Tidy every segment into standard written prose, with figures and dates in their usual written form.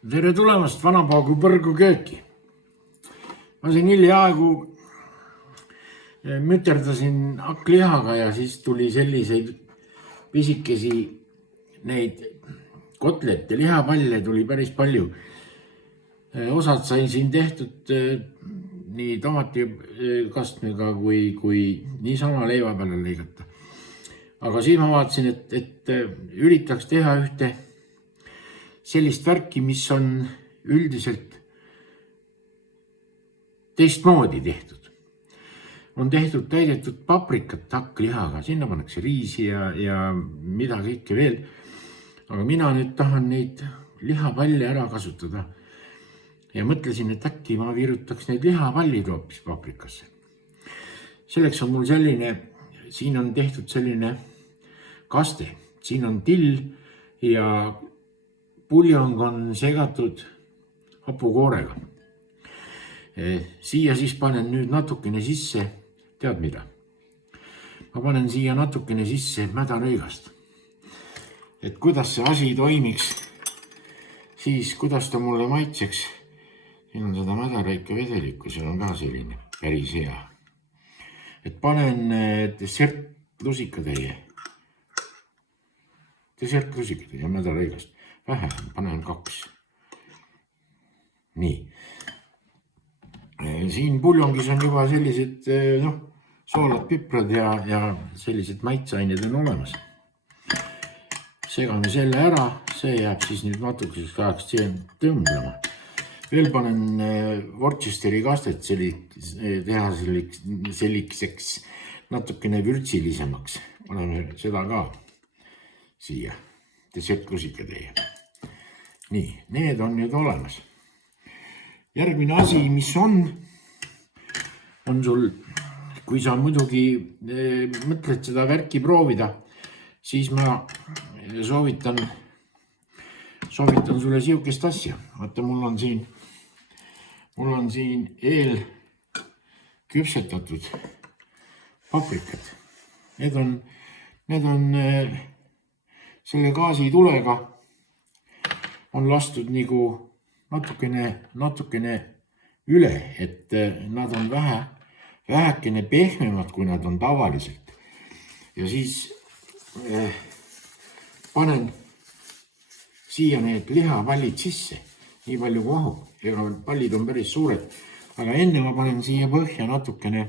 Tere tulemast Vanapaagu põrgu kööki. Ma siin hiljaaegu müterdasin hakklihaga ja siis tuli selliseid pisikesi neid kotlette, lihapalle tuli päris palju. Osad sain siin tehtud nii tomatikastmega kui niisama leiva peale lõigata. Aga siis ma vaatasin, et üritaks teha ühte sellist värki, mis on üldiselt teistmoodi tehtud. On tehtud täidetud paprikat hakklihaga, sinna pannakse riisi ja mida kõike veel. Aga mina nüüd tahan neid lihapalle ära kasutada. Ja mõtlesin, et äkki ma virutaks neid lihapallid hoopis paprikasse. Selleks on mul selline, siin on tehtud selline kaste. Siin on till ja puljong on segatud hapukoorega. Siia siis panen nüüd natukene sisse, tead mida? Ma panen siia natukene sisse mädarõigast. Et kuidas see asi toimiks, siis kuidas ta mulle maitseks. Siin on seda mädarõika vedelikku, seal on ka selline päris hea. Et panen desertlusikatäie. Desertlusikatäie mädarõigast. Vähem, panen 2. Nii. Siin puljongis on juba sellised soolad, piprad ja sellised maitseained on olemas. Segame selle ära, see jääb siis nüüd natukeseks ajaks siia tõmblema. Veel panen Worcesteri kastet teha selliseks natukene vürtsilisemaks. Paneme seda ka siia, desertlusikatäie. Nii, need on nüüd olemas. Järgmine asi, mis on sul, kui sa muidugi mõtled seda värki proovida, siis ma soovitan sulle siukest asja. Vaata, mul on siin küpsetatud paprikad. Need on selle gaasitulega on lastud nagu natukene üle, et nad on vähekene pehmemad, kui nad on tavaliselt. Ja siis panen siia need lihapallid sisse, nii palju kui mahub. Ega pallid on päris suured, aga enne ma panen siia põhja natukene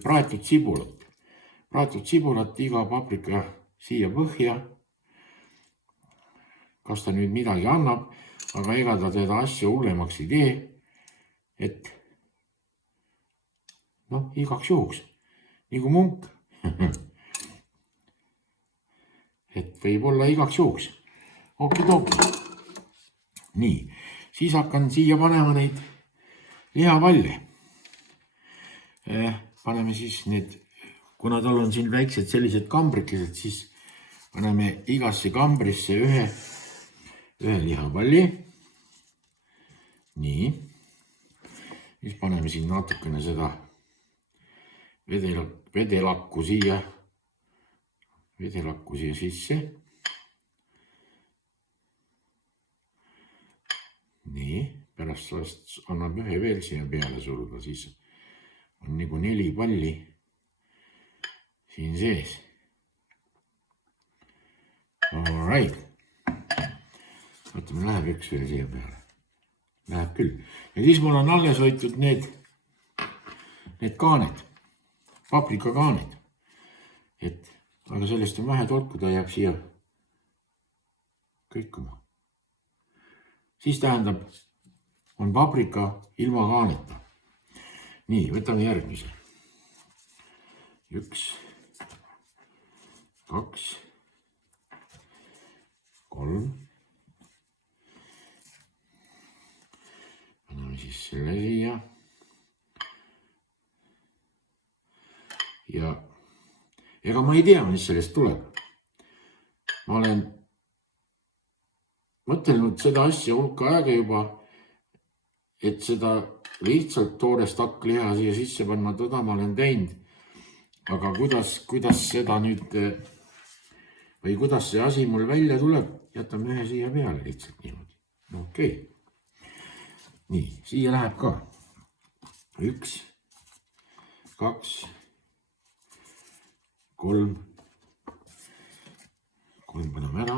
praetud sibulat. Praetud sibulat, iga paprika siia põhja. Kas ta nüüd midagi annab, aga ega ta teda asja hullemaks ei tee, et igaks juhuks, nagu munk. Et võib olla igaks juhuks. Okidoki. Nii, siis hakkan siia panema neid lihapalle. Paneme siis need, kuna tal on siin väiksed sellised kambrikesed, siis paneme igasse kambrisse ühe lihapalli. Nii. Siis paneme siin natukene seda vedelakku siia sisse. Nii. Pärast sellest annab ühe veel siia peale suruda, siis on nagu 4 palli siin sees. All right. Võtame, läheb üks veel siia peale. Läheb küll. Ja siis mul on alles hoitud need kaaned, paprikakaaned. Aga sellest on vähe tolku, ta jääb siia kõikuma. Siis tähendab, on paprika ilma kaaneta. Nii, võtame järgmise. 1, 2, 3. Paneme siis selle siia. Ja ega ma ei tea, mis sellest tuleb. Ma olen mõtelnud seda asja hulka aega juba, et seda lihtsalt toorest hakkliha siia sisse panna, teda ma olen teinud. Aga kuidas seda nüüd või kuidas see asi mul välja tuleb, jätame ühe siia peale lihtsalt niimoodi. Okei. Nii, siia läheb ka 1, 2, 3. 3 paneme ära.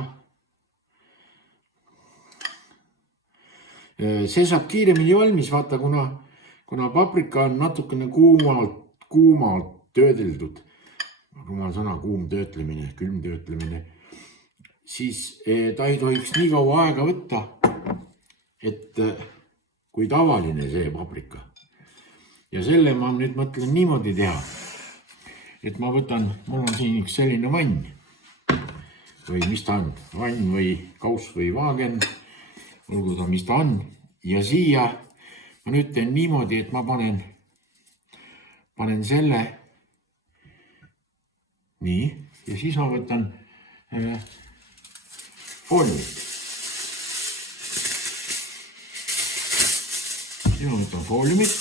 See saab kiiremini valmis, vaata, kuna paprika on natukene kuumalt töödeldud. Rumal sõna, kuum töötlemine, külm töötlemine. Siis ta ei tohiks nii kaua aega võtta, et kui tavaline see paprika. Ja selle ma nüüd mõtlen niimoodi teha, et ma võtan, mul on siin üks selline vann või mis ta on, vann või kauss või vaagen, olgu ta, mis ta on. Ja siia ma nüüd teen niimoodi, et ma panen selle nii ja siis ma võtan fooliumit. Siis ma võtan fooliumit.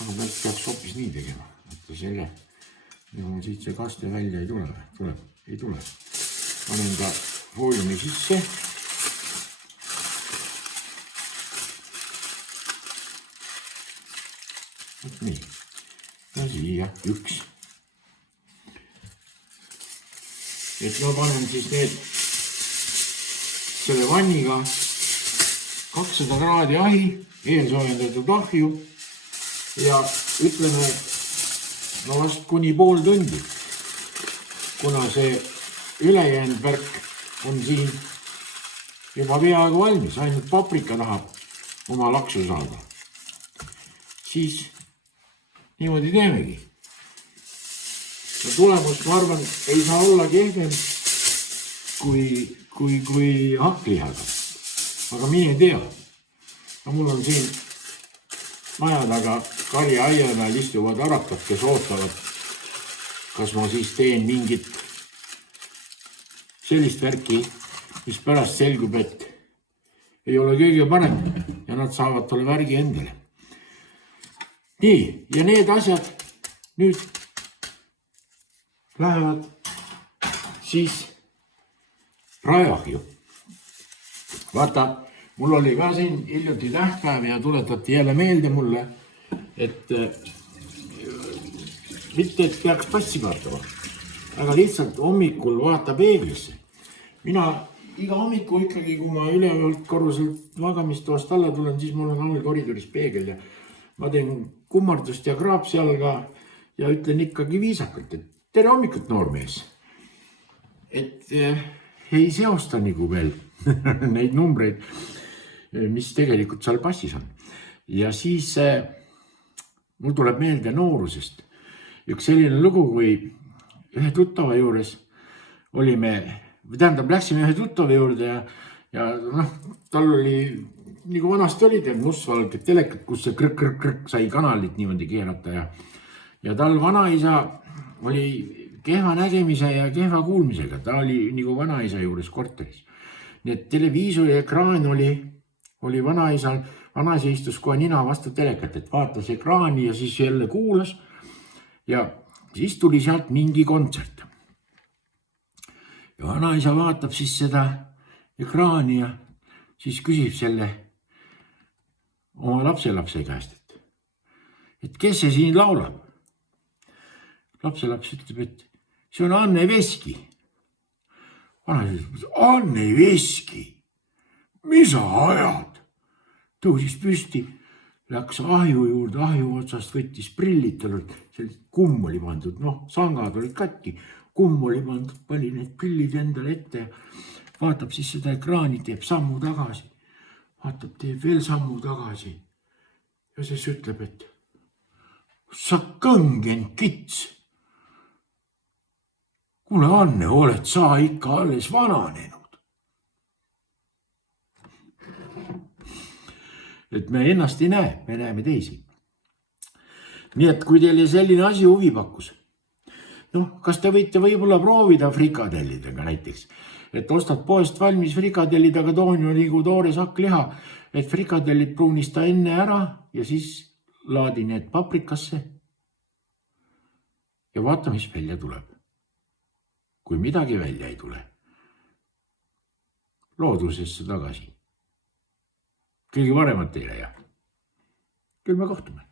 Aga peaks hoopis nii tegema, et selle, siit see kaste välja ei tule, ei tule. Panen ka fooliumi sisse. Nii, ja siia 1. Et ma panen siis need selle vanniga 200 kraadi ahi, eelsoojendatud ahju ja ütleme, no vast kuni pool tundi, kuna see ülejäänud värk on siin juba peaaegu valmis, ainult paprika tahab oma laksu saada. Siis niimoodi teemegi. Ja tulemus, ma arvan, ei saa olla kehvem kui hakklihaga. Aga mine tea. Mul on siin maja taga karjaaia peal istuvad arakad, kes ootavad, kas ma siis teen mingit sellist värki, mis pärast selgub, et ei ole kõige parem ja nad saavad tolle värgi endale. Nii, ja need asjad nüüd lähevad siis raeahju. Vaata, mul oli ka siin hiljuti tähtpäev ja tuletati jälle meelde mulle, et mitte et peaks passi vaatama, aga lihtsalt hommikul vaata peeglisse. Mina iga hommiku ikkagi, kui ma ülevalt korruselt magamistoast alla tulen, siis mul on all koridoris peegel ja ma teen kummardust ja kraaps jalga ja ütlen ikkagi viisakalt, et tere hommikut, noormees. Et ei seosta nagu veel neid numbreid, mis tegelikult seal passis on. Ja siis mul tuleb meelde noorusest. Üks selline lugu, kui ühe tuttava juures olime, läksime ühe tuttava juurde ja tal oli nagu vanasti oli teil mustvalged telekad, kus see krõkk sai kanalit niimoodi keerata ja tal vanaisa oli kehva nägemise ja kehva kuulmisega. Ta oli nagu vanaisa juures korteris. Nii et televiisori ekraan oli vanaisal, vanaisa istus kohe nina vastu telekat, et vaatas ekraani ja siis jälle kuulas ja siis tuli sealt mingi kontsert. Ja vanaisa vaatab siis seda ekraani ja siis küsib selle oma lapselapse käest, et kes see siin laulab? Lapselaps ütleb, et see on Anne Veski. Vanaisa ütleb, Anne Veski? Mis sa ajad? Tõusis püsti, läks ahju juurde, ahju otsast võttis prillid, tal oli kumm oli pandud, sangad olid katki, kumm oli pandud, pani need prillid endale ette ja vaatab siis seda ekraani, teeb sammu tagasi. Vaatab, teeb veel sammu tagasi ja siis ütleb, et sa kõngen kits. Kuule, Anne, oled sa ikka alles vananenud. Et me ennast ei näe, me näeme teisi. Nii et kui teile selline asi huvi pakkus, kas te võite võib-olla proovida frikadellidega näiteks, et ostad poest valmis frikadellid, aga toon ju nagu toores hakkliha, et frikadellid pruunista enne ära ja siis laadi need paprikasse ja vaata, mis välja tuleb. kui midagi välja ei tule, loodusesse tagasi. Kõige paremat teile ja küll me kohtume.